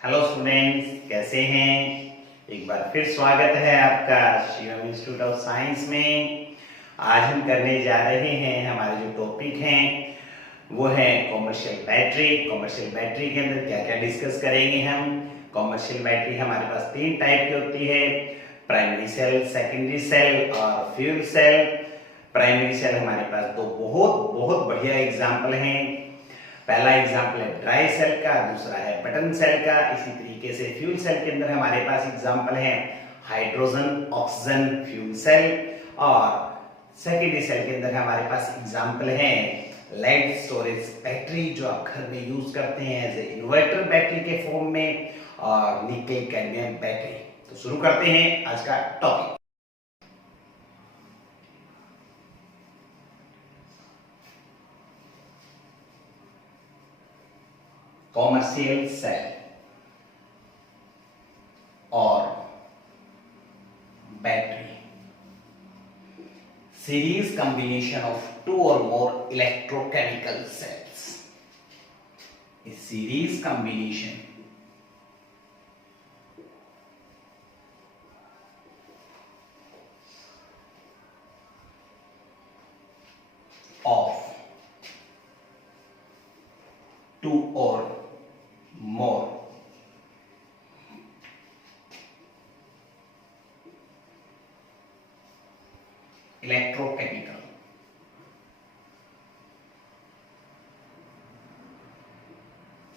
Hello students, कैसे हैं। एक बार फिर स्वागत है आपका शिवम इंस्टीट्यूट ऑफ साइंस में। आज हम करने जा रहे हैं, हमारे जो टॉपिक हैं वो है कॉमर्शियल बैटरी। कॉमर्शियल बैटरी के अंदर क्या क्या डिस्कस करेंगे हम। कॉमर्शियल बैटरी हमारे पास तीन टाइप की होती है, प्राइमरी सेल, सेकेंडरी सेल और फ्यूल सेल। प्राइमरी सेल हमारे पास दो बहुत बहुत बढ़िया एग्जाम्पल हैं। पहला एग्जाम्पल है ड्राई सेल का, दूसरा है बटन सेल का। इसी तरीके से फ्यूल सेल के अंदर हमारे पास एग्जाम्पल है हाइड्रोजन ऑक्सीजन फ्यूल सेल, और सेकेंडरी सेल के अंदर हमारे पास एग्जाम्पल है लेड स्टोरेज बैटरी, जो आप घर में यूज करते हैं एज ए इन्वर्टर बैटरी के फॉर्म में, और निकल कैडमियम बैटरी। तो शुरू करते हैं आज का टॉपिक। कॉमर्शियल सेल और battery, series combination of two or more electrochemical cells. सीरीज कॉम्बिनेशन of two or more electrochemical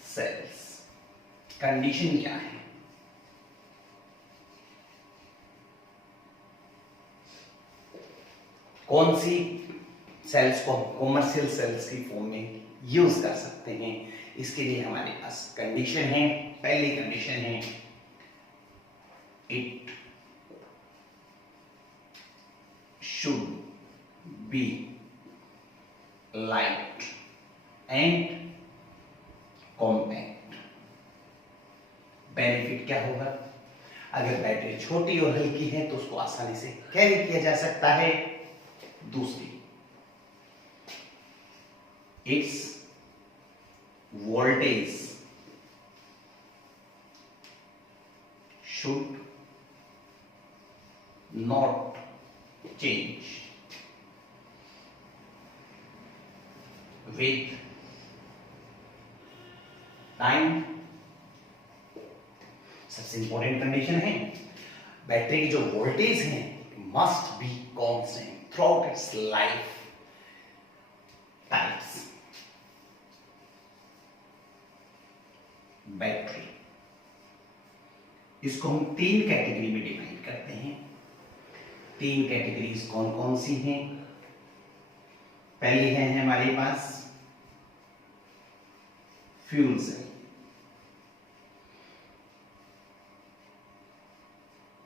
cells। Condition क्या है? कौन सी सेल्स को हम कॉमर्शियल सेल्स की फॉर्म में यूज कर सकते हैं, इसके लिए हमारे पास कंडीशन है। पहली कंडीशन है it should be light and compact. Benefit क्या होगा? अगर बैटरी छोटी और हल्की है तो उसको आसानी से कैरी किया जा सकता है। दूसरी, it's voltage should not change with time. सबसे इंपॉर्टेंट कंडीशन है, बैटरी की जो वोल्टेज है must be constant through it's life types. Battery, इसको हम तीन कैटेगरी में डिवाइड करते हैं। तीन कैटेगरीज कौन कौन सी हैं? पहली है हमारे पास fuel cell,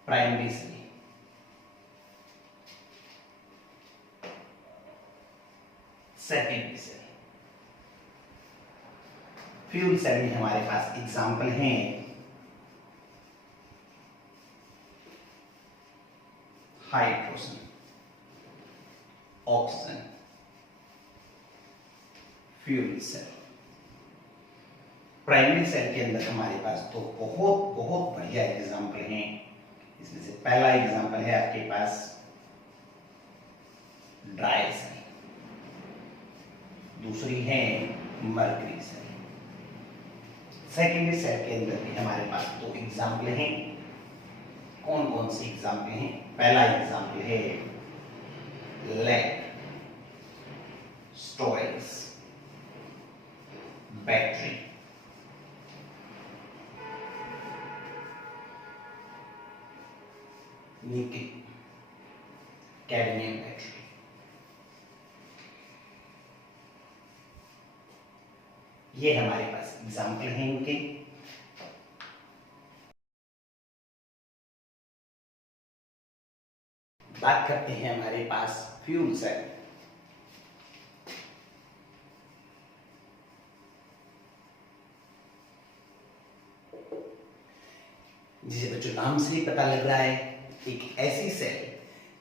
primary cell, secondary cell. Fuel cell में हमारे पास एग्जाम्पल हैं hydrogen, oxygen, fuel cell. Primary cell के अंदर हमारे पास तो बहुत बहुत बढ़िया एग्जाम्पल हैं। इसमें से पहला एग्जाम्पल है आपके पास ड्राई सेल, दूसरी है मर्करी सेल। सेकेंडरी सेल के अंदर भी हमारे पास दो एग्जाम्पल हैं। कौन कौन सी एग्जाम्पल हैं? पहला एग्जाम्पल है lead storage battery, nickel cadmium battery. ये हमारे पास एग्जाम्पल हैं इनके। बात करते हैं हमारे पास फ्यूल सेल। जिसे बच्चों नाम से ही पता लग रहा है, एक ऐसी सेल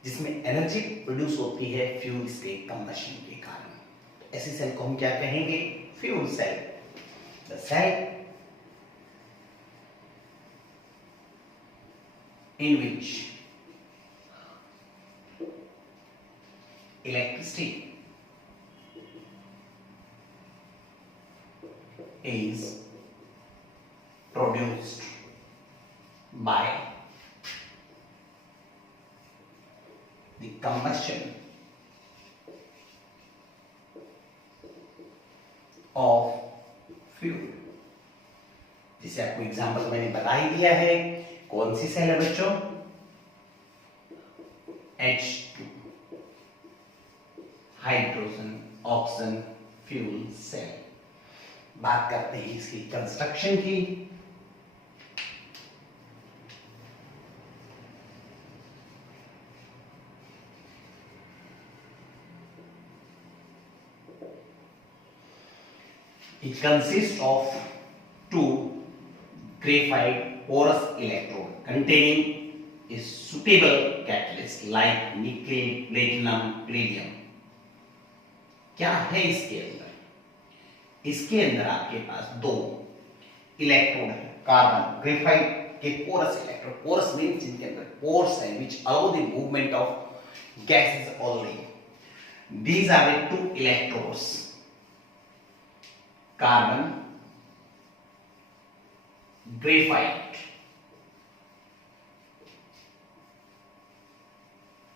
जिसमें एनर्जी प्रोड्यूस होती है फ्यूल्स के कंबशन के कारण। ऐसी सेल को हम क्या कहेंगे? Fuel cell. The cell in which electricity is produced by the combustion of fuel। जिसे आपको एग्जांपल मैंने बता ही दिया है, कौन सी सेल है बच्चों? H2 hydrogen oxygen fuel cell. बात करते हैं इसकी कंस्ट्रक्शन की। It consists of two graphite porous electrode containing a suitable catalyst like nickel, platinum, palladium। क्या है इसके अंदर? इसके अंदर आपके पास दो इलेक्ट्रोड है, कार्बन ग्रेफाइट के पोरस इलेक्ट्रोड। पोरस मींस जिनके अंदर पोर्स है which allow the movement of gases only। These are the two electrodes, carbon graphite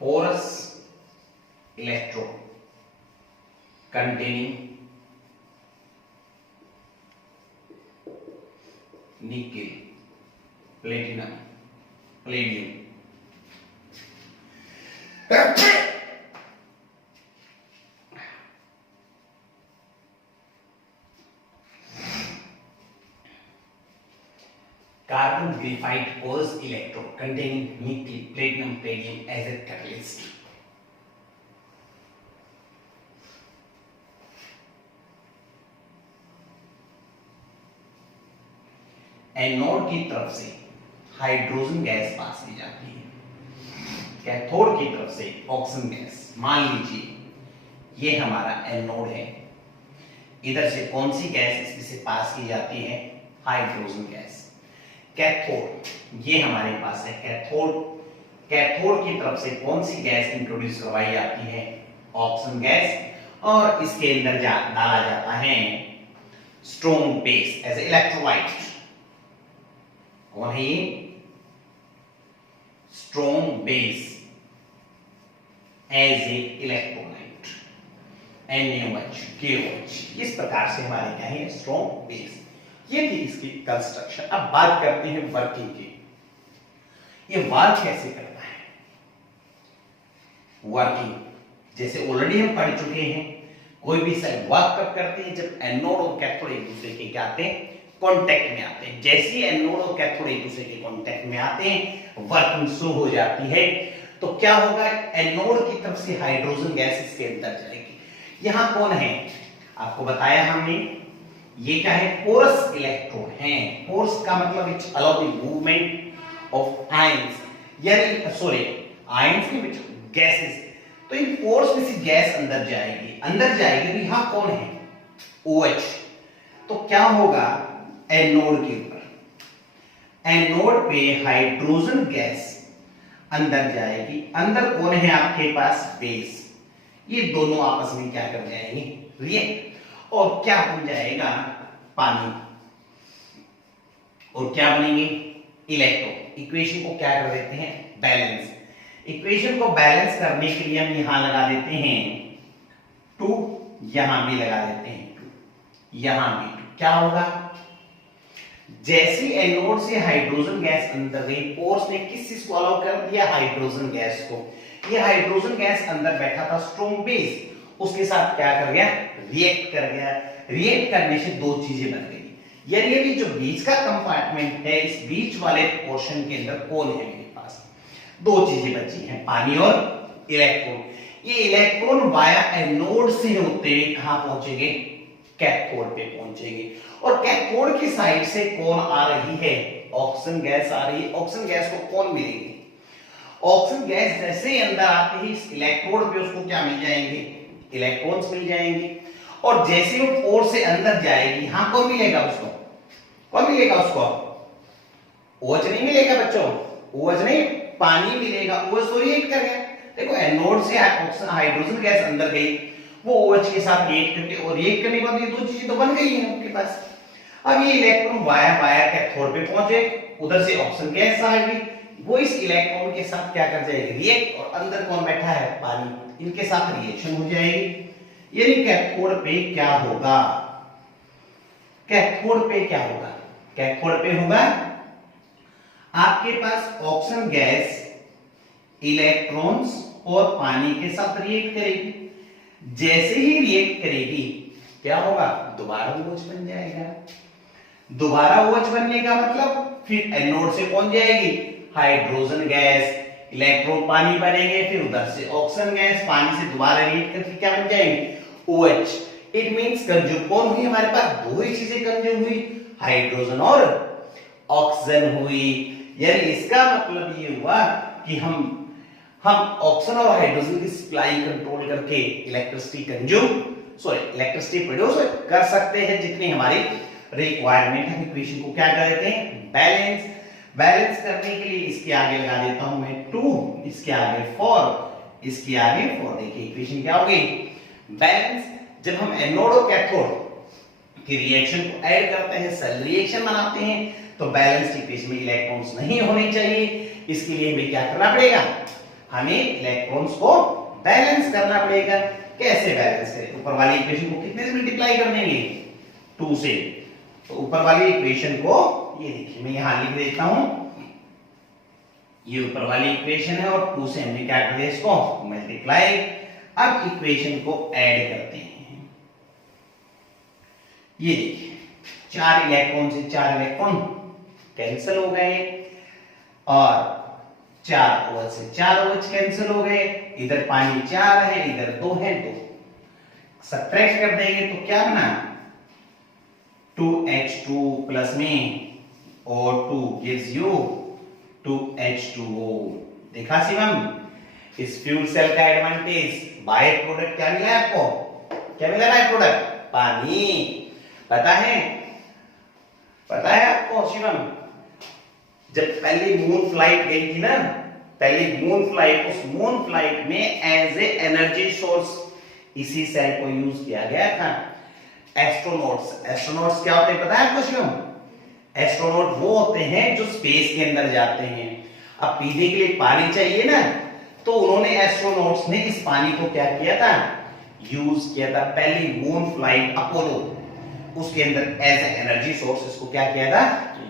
porous electrode containing nickel, platinum, palladium। Carbon graphite porous electrode containing nickel, platinum, palladium as a catalyst। Anode की तरफ से hydrogen gas pass की जाती है, cathode की तरफ से oxygen gas. मान लीजिए ये हमारा एनोड है, इधर से कौन सी गैस इसमें से पास की जाती है? Hydrogen gas. कैथोड ये हमारे पास है कैथोड, कैथोड की तरफ से कौन सी गैस इंट्रोड्यूस करवाई जाती है? Oxygen gas. और इसके अंदर डाला जाता है स्ट्रॉन्ग बेस एज इलेक्ट्रोलाइट। कौन है ये? Strong base as a electrolyte, NaOH, KOH। इस प्रकार से हमारे क्या है? Strong base. ये थी इसकी कंस्ट्रक्शन। अब बात करते हैं वर्किंग की। ये वर्क कैसे करता है? वर्किंग जैसे ऑलरेडी हम पढ़ चुके हैं, कोई भी सेल वर्क कब करती है? जब एनोड और कैथोड एक दूसरे के क्या आते हैं? कांटेक्ट में आते हैं। जैसे ही एनोड और कैथोड एक दूसरे के कांटेक्ट में आते हैं, वर्किंग शुरू हो जाती है। तो क्या होगा? एनोड की तरफ से हाइड्रोजन गैस इसके अंदर जाएगी। यहां कौन है? आपको बताया हमने, ये क्या है? पोरस इलेक्ट्रोड है। पोरस का मतलब it's allow the movement of ions, यानी सॉरी आयंस के बीच गैसेस। तो इन पोर्स में से गैस अंदर जाएगी, अंदर जाएगी। तो यहां कौन है? OH। तो क्या होगा? एनोड के ऊपर, एनोड पे हाइड्रोजन गैस अंदर जाएगी। अंदर कौन है आपके पास? बेस। ये दोनों आपस में क्या कर जाएंगे? रिएक्ट। और क्या बन जाएगा? पानी। और क्या बनेंगे? इलेक्ट्रॉन। इक्वेशन को क्या कर देते हैं? बैलेंस। इक्वेशन को बैलेंस करने के लिए हम यहां लगा देते हैं 2, यहां भी लगा देते हैं 2, यहां भी 2। क्या होगा? जैसे एनोड से हाइड्रोजन गैस अंदर गई, पोर्स ने किस चीज को अलाउ कर दिया? हाइड्रोजन गैस को। ये हाइड्रोजन गैस अंदर बैठा था स्ट्रॉन्ग बेस, उसके साथ क्या कर गया? रिएक्ट कर गया। रिएक्ट करने से दो चीजें बन गई। यानी ये जो बीच का कंपार्टमेंट है, इस बीच वाले पोर्शन के अंदर कौन है? मेरे पास दो चीजें बची हैं, पानी और इलेक्ट्रॉन। ये इलेक्ट्रॉन वाया एनोड से होते हुए कहां पहुंचेंगे? कैथोड पे पहुंचेंगे। और कैथोड की साइड से कौन आ रही है? ऑक्सीजन गैस आ रही है। ऑक्सीजन गैस को कौन मिलेगी? ऑक्सीजन गैस जैसे ही अंदर आते ही इस इलेक्ट्रोड पे उसको क्या मिल जाएंगे? इलेक्ट्रॉन्स मिल जाएंगे। और जैसे वो पोर से अंदर जाएगी, यहां कौन मिलेगा उसको? कौन मिलेगा उसको? OH नहीं मिलेगा बच्चों। OH नहीं, पानी मिलेगा, OH तो रिएक्ट कर गया। देखो एनोड से ऑक्सीजन हाइड्रोजन गैस अंदर गई, वो OH के साथ रिएक्ट करके, और रिएक्ट करने के बाद ये दो चीजें तो बन गई हैं आपके पास। अब ये इलेक्ट्रॉन वाया कैथोड पे पहुंचे, उधर से ऑक्सीजन गैस आएगी, वो इस इलेक्ट्रॉन के साथ क्या कर जाएगी, रिएक्ट, और अंदर कौन बैठा है, पानी, इनके साथ रिएक्शन हो जाएगी। यानी कैथोड पे क्या होगा, कैथोड पे क्या होगा, कैथोड पे होगा आपके पास ऑक्सीजन गैस इलेक्ट्रॉन्स और पानी के साथ रिएक्ट करेगी। जैसे ही रिएक्ट करेगी क्या होगा, दोबारा OH बन जाएगा। दोबारा OH बनने का मतलब फिर एनोड से कौन जाएगी, हाइड्रोजन गैस, इलेक्ट्रॉन, पानी बनेंगे, फिर उधर से ऑक्सीजन गैस, पानी से दोबारा रिएक्ट करके क्या बन जाएंगे, OH। इट मींस कंज्यूम कौन हुई हमारे पास, दो ही चीजें कंज्यूम हुई, हाइड्रोजन और ऑक्सीजन हुई। यानी इसका मतलब ये हुआ कि हम ऑक्सीजन और हाइड्रोजन की सप्लाई कंट्रोल करके इलेक्ट्रिसिटी इलेक्ट्रिसिटी प्रोड्यूस कर सकते हैं जितनी हमारी रिक्वायरमेंट है। इक्वेशन को क्या कर देते हैं, बैलेंस करने के लिए इसके आगे लगा देता हूं मैं 2, इसके आगे 4, इसके आगे 4। देखिए इक्वेशन क्या होगी, बैलेंस। जब हम एनोड और कैथोड की रिएक्शन को ऐड करते हैं, सेल रिएक्शन बनाते हैं, तो बैलेंस्ड इक्वेशन में इलेक्ट्रॉन्स नहीं होने चाहिए। इसके लिए हमें क्या करना पड़ेगा, हमें इलेक्ट्रॉन्स को बैलेंस करना पड़ेगा। कैसे बैलेंस करें, ऊपर वाली इक्वेशन को कितने से मल्टीप्लाई कर देंगे, 2 से। तो ऊपर वाली इक्वेशन को ये देखिए मैं यहां लिख देता हूं, ये ऊपर वाली इक्वेशन है और 2 से हमने क्या कर दिया, इसको मल्टीप्लाई। अब इक्वेशन को ऐड करते हैं। ये देखिए 4 इलेक्ट्रॉन से 4 इलेक्ट्रॉन कैंसिल हो गए, और 4 OH से 4 OH कैंसिल हो गए, इधर पानी 4 है, इधर 2 है, तो सब्ट्रैक्ट कर देंगे तो क्या बना, 2H2 प्लस में O2 gives you 2H2O। देखा शिवम, इस फ्यूल सेल का एडवांटेज, बाय प्रोडक्ट क्या मिला है आपको, क्या मिला बाय प्रोडक्ट, पानी। पता है आपको शिवम, जब पहली मून फ्लाइट गई थी ना, पहली मून फ्लाइट, उस मून फ्लाइट में एज ए एनर्जी सोर्स इसी सेल को यूज किया गया था। एस्ट्रोनॉट्स क्या होते हैं पता है आपको शिवम, एस्ट्रोनॉट वो होते हैं जो स्पेस के अंदर जाते हैं। अब पीने के लिए पानी चाहिए ना, तो उन्होंने एस्ट्रोनॉट्स ने इस पानी को क्या किया था, यूज किया था। पहली मून फ्लाइट अपोलो, उसके अंदर एज ए एनर्जी सोर्स इसको क्या किया था,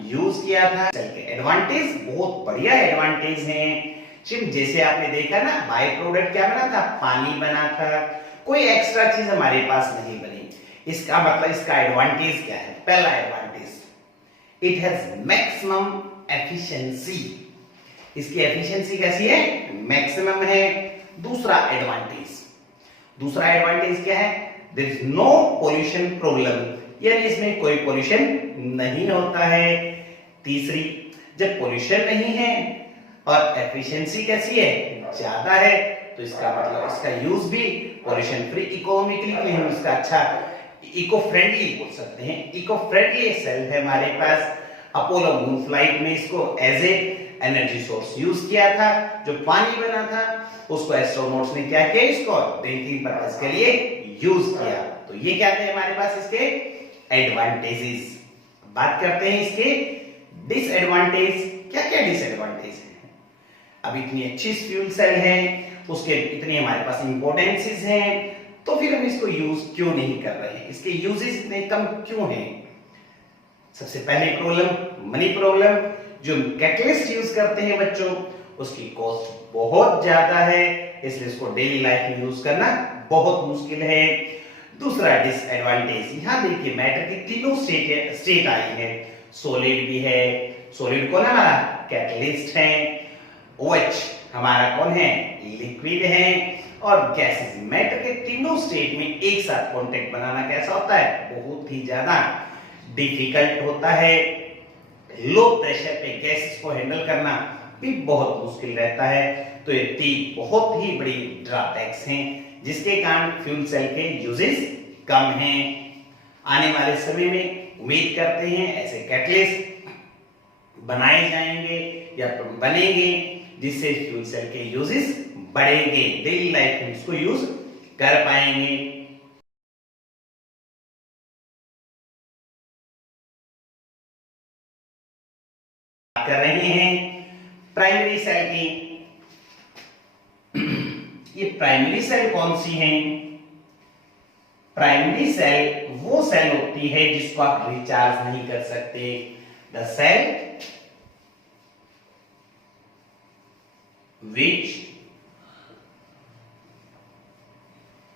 यूज किया था। चलिए एडवांटेज, बहुत बढ़िया एडवांटेज हैं। सिर्फ जैसे आपने देखा ना, बाय प्रोडक्ट क्या बना था, पानी बना था, कोई एक्स्ट्रा चीज हमारे पास नहीं बनी। इसका मतलब, इसका एडवांटेज क्या है, पहला advantage, it has maximum efficiency, इसकी एफिशिएंसी कैसी है, मैक्सिमम है। दूसरा एडवांटेज क्या है, there is no pollution problem, यानी इसमें कोई पोल्यूशन नहीं होता है। तीसरी, जब पोल्यूशन नहीं है और एफिशिएंसी कैसी है, ज्यादा है, तो इसका मतलब इसका यूज भी पोल्यूशन फ्री, इकोनॉमिकली हम इसका अच्छा इको फ्रेंडली बोल सकते हैं। इको फ्रेंडली सेल है हमारे पास। अपोलो मून फ्लाइट में इसको as a energy source use किया था। जो पानी बना था उसको एस्ट्रोनॉट्स ने क्या किया, इसको ड्रिंकिंग पर्पस के लिए यूज किया। तो ये क्या थे हमारे पास इसके एडवांटेजेस। बात करते हैं इसके डिसएडवांटेज। क्या क्या डिसएडवांटेज है, अब इतनी अच्छी फ्यूल सेल है, उसके इतने हमारे पास इंपॉर्टेंसेस हैं, तो फिर हम इसको यूज क्यों नहीं कर रहे हैं, इसके यूजेस इतने कम क्यों हैं। सबसे पहले प्रॉब्लम, मनी प्रॉब्लम। जो कैटलिस्ट यूज करते हैं बच्चों, उसकी कॉस्ट बहुत ज्यादा है, इसलिए इसको डेली लाइफ में यूज करना बहुत मुश्किल है। दूसरा डिसएडवांटेज, यहां देखिए मैटर की तीनों स्टेट आई है, सॉलिड भी है, सॉलिड कौन है हमारा, कैटलिस्ट है, OH हमारा कौन है, लिक्विड है, और गैसेस। मैटर के तीनों स्टेट में एक साथ कांटेक्ट बनाना कैसा होता है, बहुत ही ज्यादा डिफिकल्ट होता है। लो प्रेशर पे गैसेस को हैंडल करना भी बहुत मुश्किल रहता है। तो ये तीन बहुत ही बड़ी ड्रॉबैक्स हैं, जिसके कारण फ्यूल सेल के यूजेस कम हैं। आने वाले समय में उम्मीद करते हैं ऐसे कैटलिस्ट बनाए जाएंगे या बनेंगे, जिससे फ्यूल सेल के यूजेस बढ़ेंगे, डेली लाइफ में इसको यूज कर पाएंगे। कर रहे हैं प्राइमरी सेल की। ये प्राइमरी सेल कौन सी है? प्राइमरी सेल वो सेल होती है जिसको आप रिचार्ज नहीं कर सकते। The cell which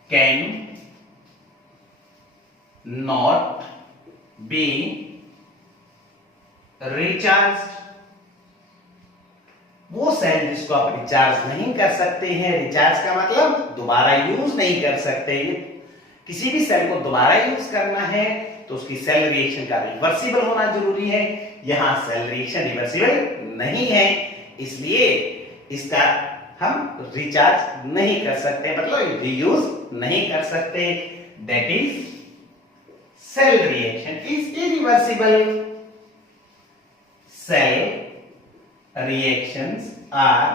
can not be recharged, वो सेल जिसको आप रिचार्ज नहीं कर सकते हैं। रिचार्ज का मतलब दोबारा यूज नहीं कर सकते। किसी भी सेल को दोबारा यूज करना है तो उसकी सेल रिएक्शन का रिवर्सिबल होना जरूरी है। यहां सेल रिएक्शन रिवर्सिबल नहीं है, इसलिए इसका हम रिचार्ज नहीं कर सकते, मतलब रीयूज नहीं कर सकते। That is cell reaction is irreversible. Cell reactions are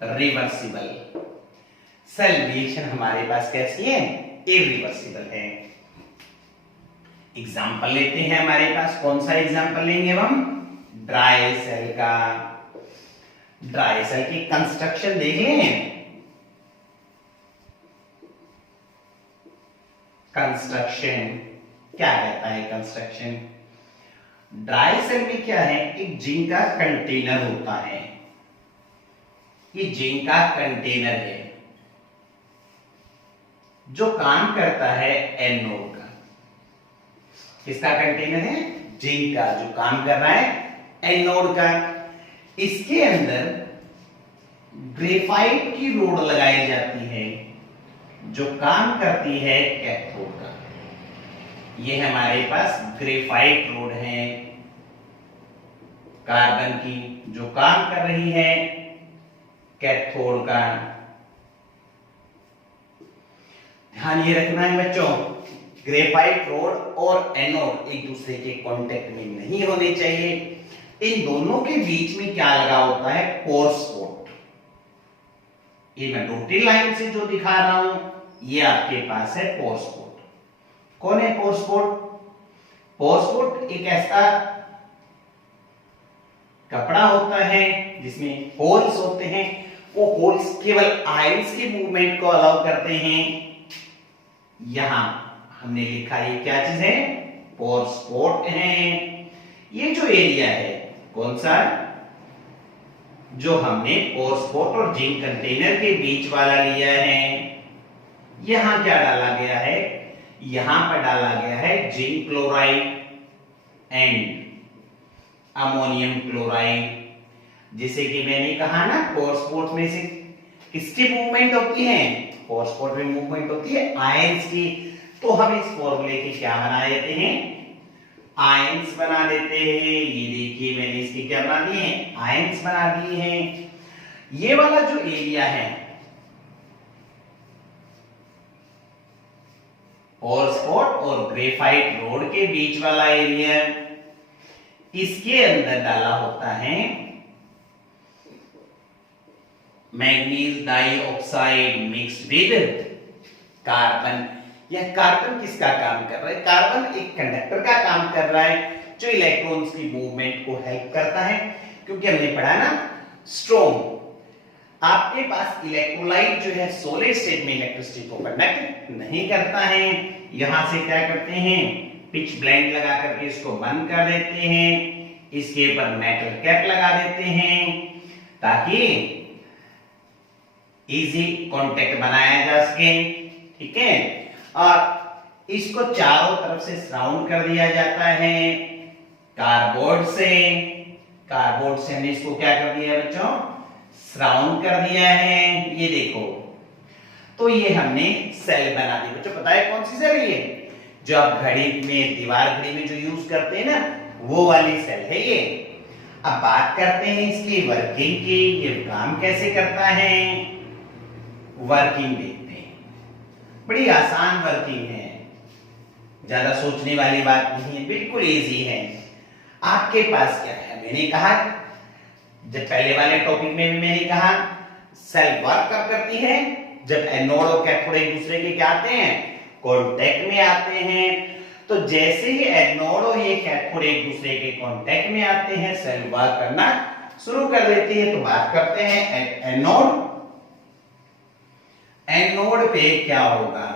irreversible। Cell reaction हमारे पास कैसी है? इरिवर्सिबल है। एग्जाम्पल लेते हैं हमारे पास। कौन सा एग्जाम्पल लेंगे हम? ड्राई सेल का। ड्राई सेल की कंस्ट्रक्शन देख लें। कंस्ट्रक्शन क्या कहता है? कंस्ट्रक्शन ड्राई सेल में क्या है? एक जिंक का कंटेनर होता है। ये जिंक का कंटेनर है जो काम करता है एनोड का। किसका कंटेनर है? जिंक का, जो काम कर रहा है एनोड का। इसके अंदर ग्रेफाइट की रोड लगाई जाती है जो काम करती है कैथोड का। ये हमारे पास ग्रेफाइट रोड है कार्बन की, जो काम कर रही है कैथोड का। ध्यान ये रखना है बच्चों, ग्रेफाइट रोड और एनोड एक दूसरे के कांटेक्ट में नहीं होने चाहिए। इन दोनों के बीच में क्या लगा होता है? पोर स्पॉट। ये मैं डॉटेड लाइन से जो दिखा रहा हूं, ये आपके पास है पोर स्पॉट। कौन है पोर स्पॉट? पोर स्पॉट एक ऐसा कपड़ा होता है जिसमें होल्स होते हैं। वो होल्स केवल आयंस के मूवमेंट को अलाउ करते हैं। यहां हमने लिखा है क्या चीज है? पोर स्पॉट है। ये जो एरिया है कौन सा? जो हमने पोर स्पॉट और जिंक कंटेनर के बीच वाला लिया है। यहां क्या डाला गया है? यहां पर डाला गया है zinc chloride and ammonium chloride. जैसे कि मैंने कहा ना, पोर स्पॉट में से किसकी मूवमेंट होती है? पोर स्पॉट में मूवमेंट होती है आयंस की। तो हम इस फॉर्मूले के क्या बना देते हैं? आयंस बना देते हैं। ये देखिए मैंने इसके क्या बना दिए हैं? आयंस बना दिए हैं। ये वाला जो एरिया है पोर स्पॉट और ग्रेफाइट रोड के बीच वाला एरिया, इसके अंदर डाला होता है manganese dioxide mixed with carbon. यह कार्बन किसका काम कर रहा है? कार्बन एक कंडक्टर का काम कर रहा है जो इलेक्ट्रॉन्स की मूवमेंट को हेल्प करता है। क्योंकि हमने पढ़ा ना, स्ट्रॉन्ग आपके पास इलेक्ट्रोलाइट जो है सॉलिड स्टेट में इलेक्ट्रिसिटी को कंडक्ट नहीं करता है। यहां से क्या करते हैं? पिच ब्लेंड लगा करके इसको बंद कर देते हैं। इसके ऊपर मेटल कैप लगा देते हैं ताकि इजी कांटेक्ट बनाया जा सके। ठीक है, और इसको चारों तरफ से सराउंड कर दिया जाता है कार्डबोर्ड से। कार्डबोर्ड से हमने इसको क्या कर दिया है बच्चों? सराउंड कर दिया है। ये देखो, तो ये हमने सेल बना दी। बच्चों पता है कौन सी सेल है ये? जो आप घड़ी में, दीवार घड़ी में जो यूज करते हैं ना, वो वाली सेल है ये। अब बात करते हैं इसकी वर्किंग की। ये काम कैसे करता है? वर्किंग देखते हैं। बड़ी आसान वर्किंग है। ज्यादा सोचने वाली बात नहीं है, बिल्कुल इजी है। आपके पास क्या है, मैंने कहा जब पहले वाले टॉपिक में भी मैंने कहा सेल वर्क कब करती है, जब एनोड और कैथोड एक दूसरे के क्या आते हैं, कांटेक्ट में आते हैं। तो जैसे ही एनोड और ये कैथोड एक दूसरे के कांटेक्ट में आते हैं, सेल वर्क करना शुरू कर देती है। तो बात करते हैं एनोड। एनोड पे क्या होगा,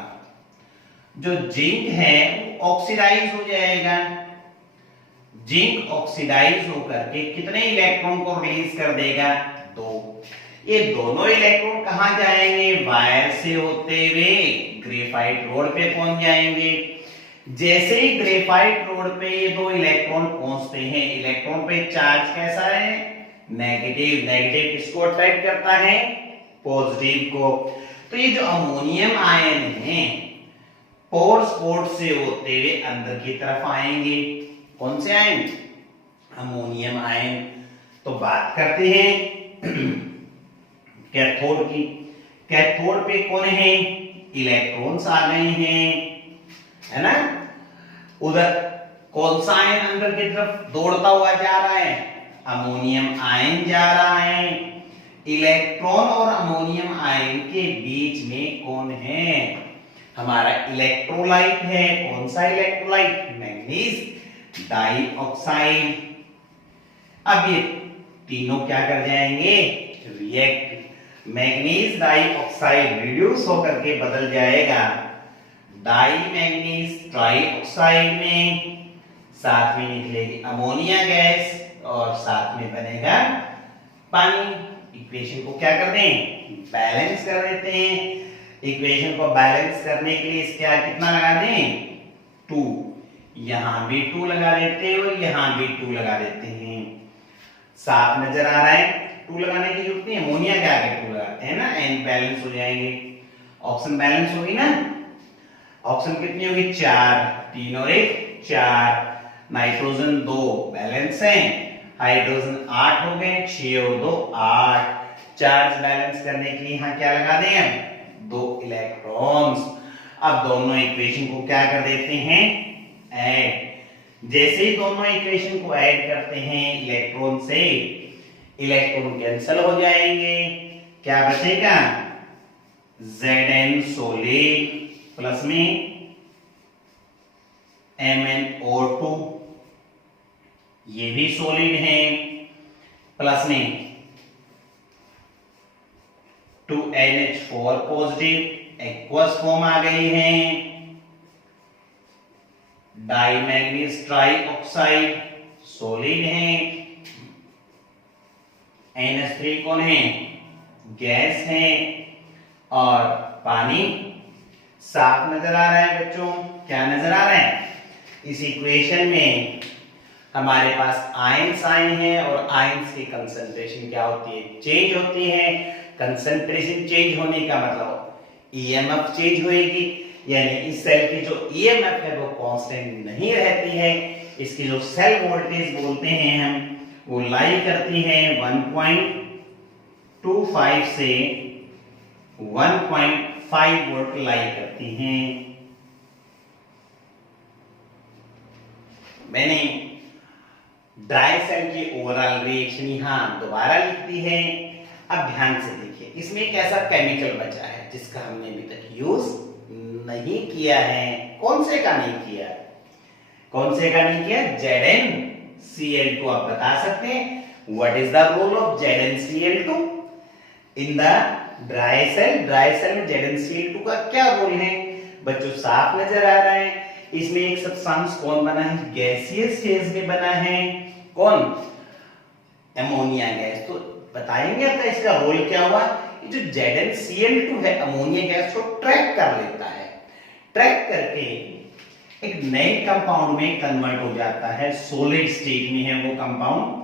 जो जिंक है वो ऑक्सीडाइज हो जाएगा। जिंक ऑक्सीडाइज होकर के कितने इलेक्ट्रॉन को रिलीज कर देगा, 2। ये दोनों इलेक्ट्रॉन कहां जाएंगे, वायर से होते हुए ग्रेफाइट रोड पे पहुंच जाएंगे। जैसे ही ग्रेफाइट रोड पे ये 2 इलेक्ट्रॉन पहुंचते हैं, इलेक्ट्रॉन पे चार्ज कैसा है, नेगेटिव। नेगेटिव किसको अट्रैक्ट करता है, पॉजिटिव को। तो ये जो अमोनियम आयन है पोर्स से होते हुए अंदर की तरफ आएंगे। कौन से आयन, अमोनियम आयन। तो बात करते हैं कैथोड की। कैथोड पे कौन है, इलेक्ट्रॉन्स आ गए हैं, है ना। उधर कौन सा आयन अंदर की तरफ दौड़ता हुआ जा रहा है, अमोनियम आयन जा रहा है। इलेक्ट्रॉन और अमोनियम आयन के बीच में कौन है, हमारा इलेक्ट्रोलाइट है। कौन सा इलेक्ट्रोलाइट, मैंगनीज डाइऑक्साइड। अब ये तीनों क्या कर जाएंगे, रिएक्ट। मैंगनीज डाइऑक्साइड रिड्यूस होकर के बदल जाएगा डाई मैंगनीज ट्राइऑक्साइड में। साथ में निकलेगी अमोनिया गैस और साथ में बनेगा पानी। इक्वेशन को क्या कर दें, बैलेंस कर देते हैं। इक्वेशन को बैलेंस करने के लिए क्या कितना लगा दें, 2। यहां भी 2 लगा देते हैं और यहां भी 2 लगा देते हैं। साफ नजर आ रहा है, 2 लगाने की जरूरत नहीं, अमोनिया के आगे 2 लगाते हैं ना, एन बैलेंस हो जाएंगे। ऑक्सीजन बैलेंस होगी ना, ऑक्सीजन कितनी होगी, 4। 3 और 1 4। नाइट्रोजन 2 बैलेंस है, हाइड्रोजन 8 हो गए, 6 और 2 8। चार्ज बैलेंस करने के लिए यहां क्या लगा दें, 2 इलेक्ट्रॉन्स। अब दोनों इक्वेशन को क्या कर देते हैं, ऐड। जैसे ही दोनों इक्वेशन को ऐड करते हैं इलेक्ट्रॉन से, इलेक्ट्रॉन कैंसिल हो जाएंगे। क्या बचेगा, Zn सॉलिड प्लस में MnO2, ये भी सॉलिड है, प्लस में 2NH4 पॉजिटिव एक्वस फॉर्म आ गई है। डाईमैग्नीज ट्राइऑक्साइड सॉलिड है। NH3 कौन है, गैस है। और पानी साफ नजर आ रहा है बच्चों, क्या नजर आ रहा है, इस इक्वेशन में हमारे पास आयंस आए हैं और आयंस की कंसंट्रेशन क्या होती है, चेंज होती है। कंसंट्रेशन चेंज होने का मतलब ईएमएफ चेंज होएगी, यानी इस सेल की जो ईएमएफ है वो कांस्टेंट नहीं रहती है। इसकी जो सेल वोल्टेज बोलते हैं हम, वो लाई करती है 1.25 से 1.5 वोल्ट लाई करती हैं। मैंने ड्राई सेल की ओवरऑल रिएक्शन यहां दोबारा लिख दी है। अब ध्यान से देखिए, इसमें एक ऐसा केमिकल बचा है जिसका हमने अभी तक यूज नहीं किया है। कौन से का नहीं किया, कौन से का नहीं किया, ZnCl2। आप बता सकते हैं what is the role of ZnCl2 in the dry cell. Dry cell में ZnCl2 का क्या रोल है बच्चों, साफ नजर आ रहा है। इसमें एक सब्सटेंस कौन बना है, गैसियस फेज में बना है, कौन, अमोनिया गैस। तो बताएंगे आपका इसका रोल क्या हुआ। ये जो ZnCl2 है अमोनिया गैस को ट्रैक कर लेता है, ट्रैक करके एक नए कंपाउंड में कन्वर्ट हो जाता है, सॉलिड स्टेट में है वो कंपाउंड,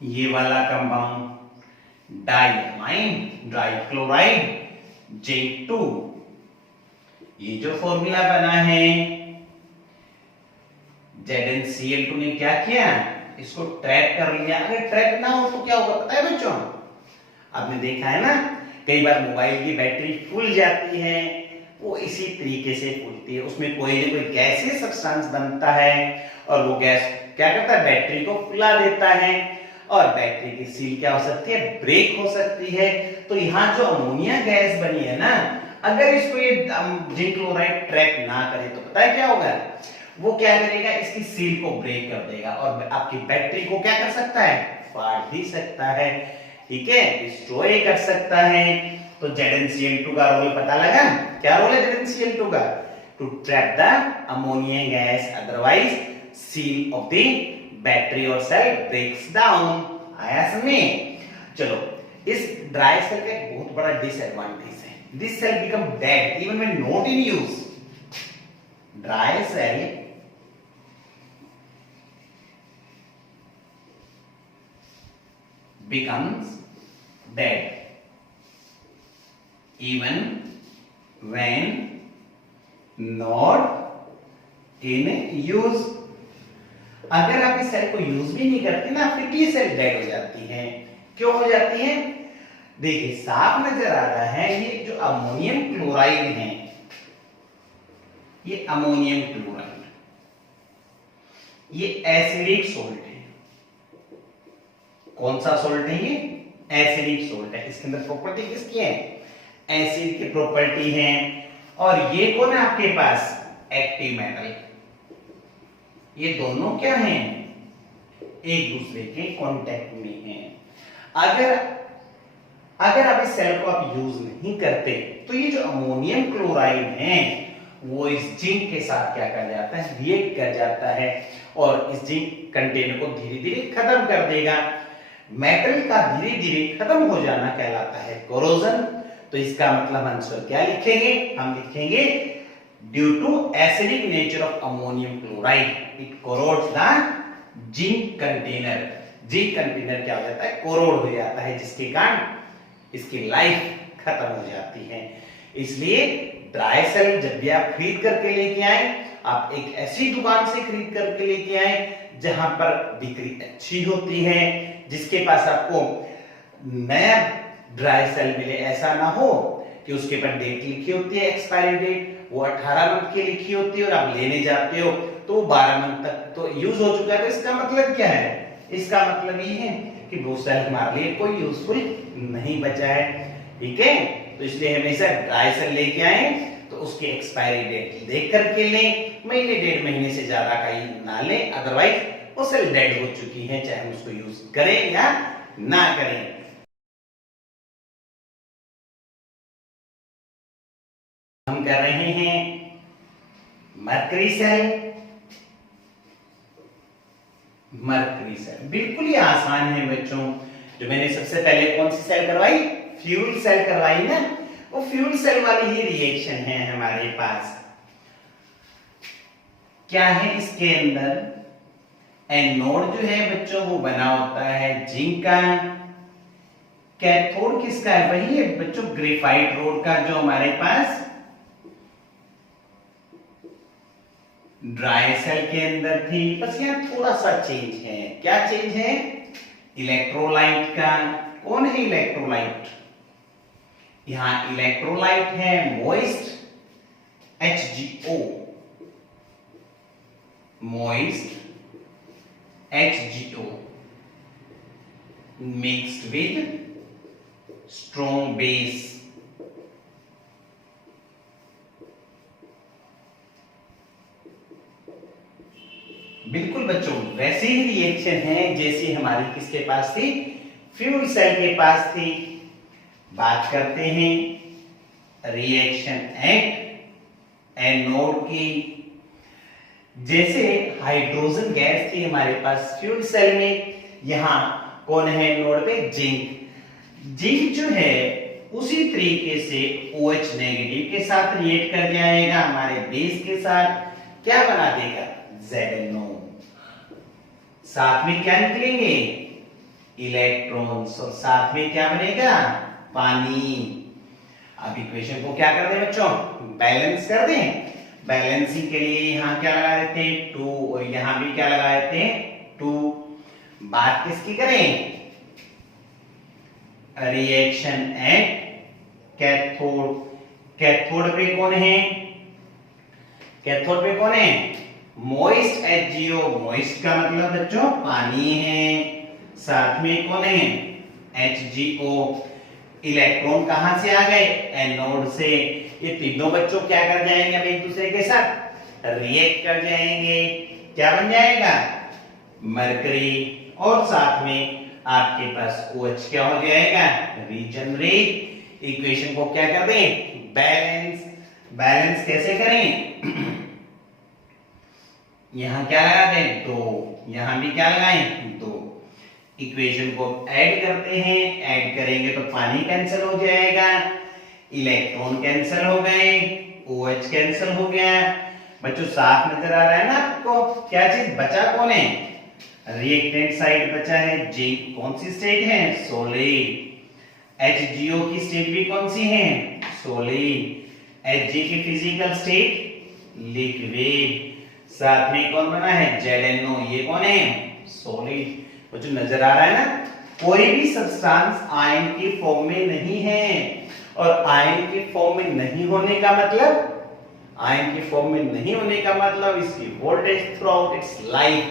ये वाला कंपाउंड डाइमाइन डाइक्लोराइड J2। ये जो फॉर्मूला बना है, ZnCl2 ने क्या किया, इसको ट्रैक कर लिया। अगर ट्रैक ना हो तो क्या होगा पता है बच्चों, आपने देखा है ना, कई बार मोबाइल की बैटरी फुल जाती है, वो इसी तरीके से फूलती है। उसमें कोई ना कोई गैसीय सब्सटेंस बनता है और वो गैस क्या करता है, बैटरी को फुला देता है और बैटरी की सील क्या हो सकती है, ब्रेक हो सकती है। तो यहाँ जो अमोनिया गैस बनी है ना, अगर इसको ये जिंक क्लोराइड ट्रैप ना करे तो पता है क्या होगा, वो क्या करेगा, इसकी सील को ब्रेक कर देगा और आपकी बैटरी को क्या कर सकता है, फाड़ भी सकता है, ठीक है, डिस्ट्रॉय कर सकता है। तो ZnCl2 का रोल पता लगा, क्या रोल है ZnCl2 का, to trap the ammonia gas, otherwise seal of the battery और सेल ब्रेक्स डाउन। आया समझ? चलो, इस ड्राई सेल का एक बहुत बड़ा डिसएडवांटेज है, this cell become dead even when not in use. Dry cell becomes dead even when not in use। अगर आप इस सेल को यूज भी नहीं करते ना, फिर ये सेल डेड हो जाती है। क्यों हो जाती है? देखिए साफ नजर आ रहा है, ये जो अमोनियम क्लोराइड है, ये अमोनियम क्लोराइड, ये एसिडिक सोल्ट है। कौन सा सोल्ट है ये? एसिडिक सोल्ट है। इसके अंदर प्रॉपर्टी किसकी है? एसिड की प्रॉपर्टी है। और ये कौन है आपके पास? Active metal. ये दोनों क्या हैं? एक दूसरे के कांटेक्ट में हैं। अगर आप इस सेल को आप यूज नहीं करते तो ये जो अमोनियम क्लोराइड है वो इस जिंक के साथ क्या कर जाता है, रिएक्ट कर जाता है और इस जिंक कंटेनर को धीरे धीरे खत्म कर देगा। मेटल का धीरे धीरे खत्म हो जाना कहलाता है कोरोजन। तो इसका मतलब आंसर क्या लिखेंगे? हम लिखेंगे due to acidic nature of ammonium chloride it corrodes the zinc container. Zinc container क्या हो जाता है? कोरोड हो जाता है, जिसके कारण इसकी लाइफ खत्म हो जाती है। इसलिए ड्राई सेल जब भी आप खरीद करके लेके आए, आप एक ऐसी दुकान से खरीद करके लेके आए जहां पर बिक्री अच्छी होती है, जिसके पास आपको नया ड्राई सेल मिले। ऐसा ना हो कि उसके ऊपर डेट लिखी होती है, एक्सपायरी डेट वो 18 मंथ की लिखी होती है और आप लेने जाते हो तो 12 मंथ तक तो यूज हो चुका है। तो इसका मतलब क्या है? इसका मतलब ये है कि वो सेल हमारे लिए कोई यूजफुल नहीं बचा है, ठीक है। तो इसलिए हमेशा ड्राई सेल लेके आए तो उसकी एक्सपायरी डेट देख करके लें, महीने 1.5 महीने से ज्यादा का ही ना लें, अदरवाइज वो सेल डेड हो चुकी है, चाहे हम उसको यूज करें या ना करें। हम कर रहे हैं मरकरी सेल। मरकरी सेल बिल्कुल ही आसान है बच्चों। जो मैंने सबसे पहले कौन सी सेल करवाई? फ्यूल सेल करवाई ना, वो फ्यूल सेल वाली ही रिएक्शन है हमारे पास। क्या है इसके अंदर? एनोड जो है बच्चों वो बना होता है जिंक का। कैथोड किसका है? वही है बच्चों ग्रेफाइट रोड का, जो हमारे पास ड्राई सेल के अंदर थी। बस यहाँ थोड़ा सा चेंज है। क्या चेंज है? इलेक्ट्रोलाइट का। कौन है इलेक्ट्रोलाइट? यहां इलेक्ट्रोलाइट है moist HgO, moist HgO mixed with strong base। बिल्कुल बच्चों वैसी ही रिएक्शन है जैसी हमारी किसके पास थी? फ्यूल सेल के पास थी। बात करते हैं रिएक्शन एट एनोड की। जैसे हाइड्रोजन गैस थी हमारे पास फ्यूल सेल में, यहां कौन है नोड पे? जिंक। जिंक जो है उसी तरीके से OH नेगेटिव के साथ रिएक्ट कर जाएगा हमारे बेस के साथ। क्या बना देगा? ZnO। साथ में क्या निकलेंगे? इलेक्ट्रॉन्स। और साथ में क्या बनेगा? पानी। अब इक्वेशन को क्या कर दें बच्चों? बैलेंस कर दें। बैलेंसिंग के लिए यहां क्या लगा देते हैं? 2 और यहां भी क्या लगा देते हैं? 2। बात किसकी करें? Reaction at cathode. कैथोड पे कौन है? कैथोड पे कौन है? Moist HgO। मोइस्ट का मतलब बच्चों पानी है। साथ में कौन है? HgO। इलेक्ट्रॉन कहां से आ गए? एनोड से। ये तीनों बच्चों क्या कर जाएंगे अब एक दूसरे के साथ? रिएक्ट कर जाएंगे। क्या बन जाएगा? मरकरी। और साथ में आपके पास OH क्या हो जाएगा? रीजनरेट। इक्वेशन को क्या कर दें? बैलेंस। बैलेंस कैसे करें? यहां क्या लगा दें? 2। यहां भी क्या लगाएं? 2। इक्वेशन को ऐड करते हैं। ऐड करेंगे तो पानी कैंसिल हो जाएगा, इलेक्ट्रॉन कैंसिल हो गए, OH कैंसिल हो गया। बच्चों साफ नजर आ रहा है ना आपको? क्या चीज बचा? कौन है? रिएक्टेंट साइड बचा है जिंक। कौन सी स्टेट है? सॉलिड। HgO की स्टेट भी कौन सी है? सॉलिड। Hg की फिजिकल स्टेट लिक्विड। साथ में कौन बना है? ZnO। ये कौन है? सॉलिड। बच्चों नजर आ रहा है ना? कोई भी सब्सटेंस आयन के फॉर्म में नहीं है। और आयन के फॉर्म में नहीं होने का मतलब, आयन के फॉर्म में नहीं होने का मतलब इसकी voltage through out it's life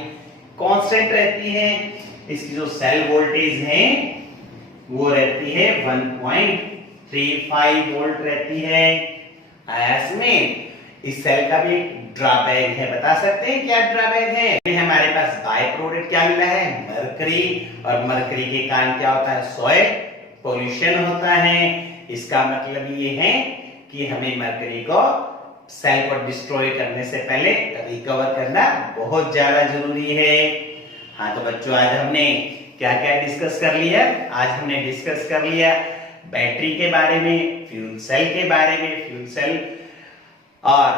constant रहती है। इसकी जो सेल वोल्टेज है वो रहती है 1.35 वोल्ट रहती है। इसमें इस सेल का भी ड्रॉबैक है। बता सकते हैं क्या ड्रॉबैक है? हमारे पास बाय प्रोडक्ट क्या मिला है? मरकरी। और मरकरी के कारण क्या होता है? सॉइल पोल्यूशन होता है। इसका मतलब ये है कि हमें मरकरी को सेल को डिस्ट्रॉय करने से पहले रिकवर करना बहुत ज्यादा जरूरी है। हाँ तो बच्चों आज हमने क्या क्या डिस्कस कर लिया? आज हमने डिस्कस कर लिया बैटरी के बारे में, फ्यूल सेल के बारे में, फ्यूल सेल और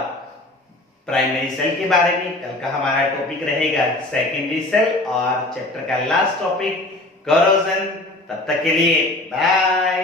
प्राइमरी सेल के बारे में। कल का हमारा टॉपिक रहेगा सेकेंडरी सेल और चैप्टर का लास्ट टॉपिक करोजन। तब तक के लिए बाय।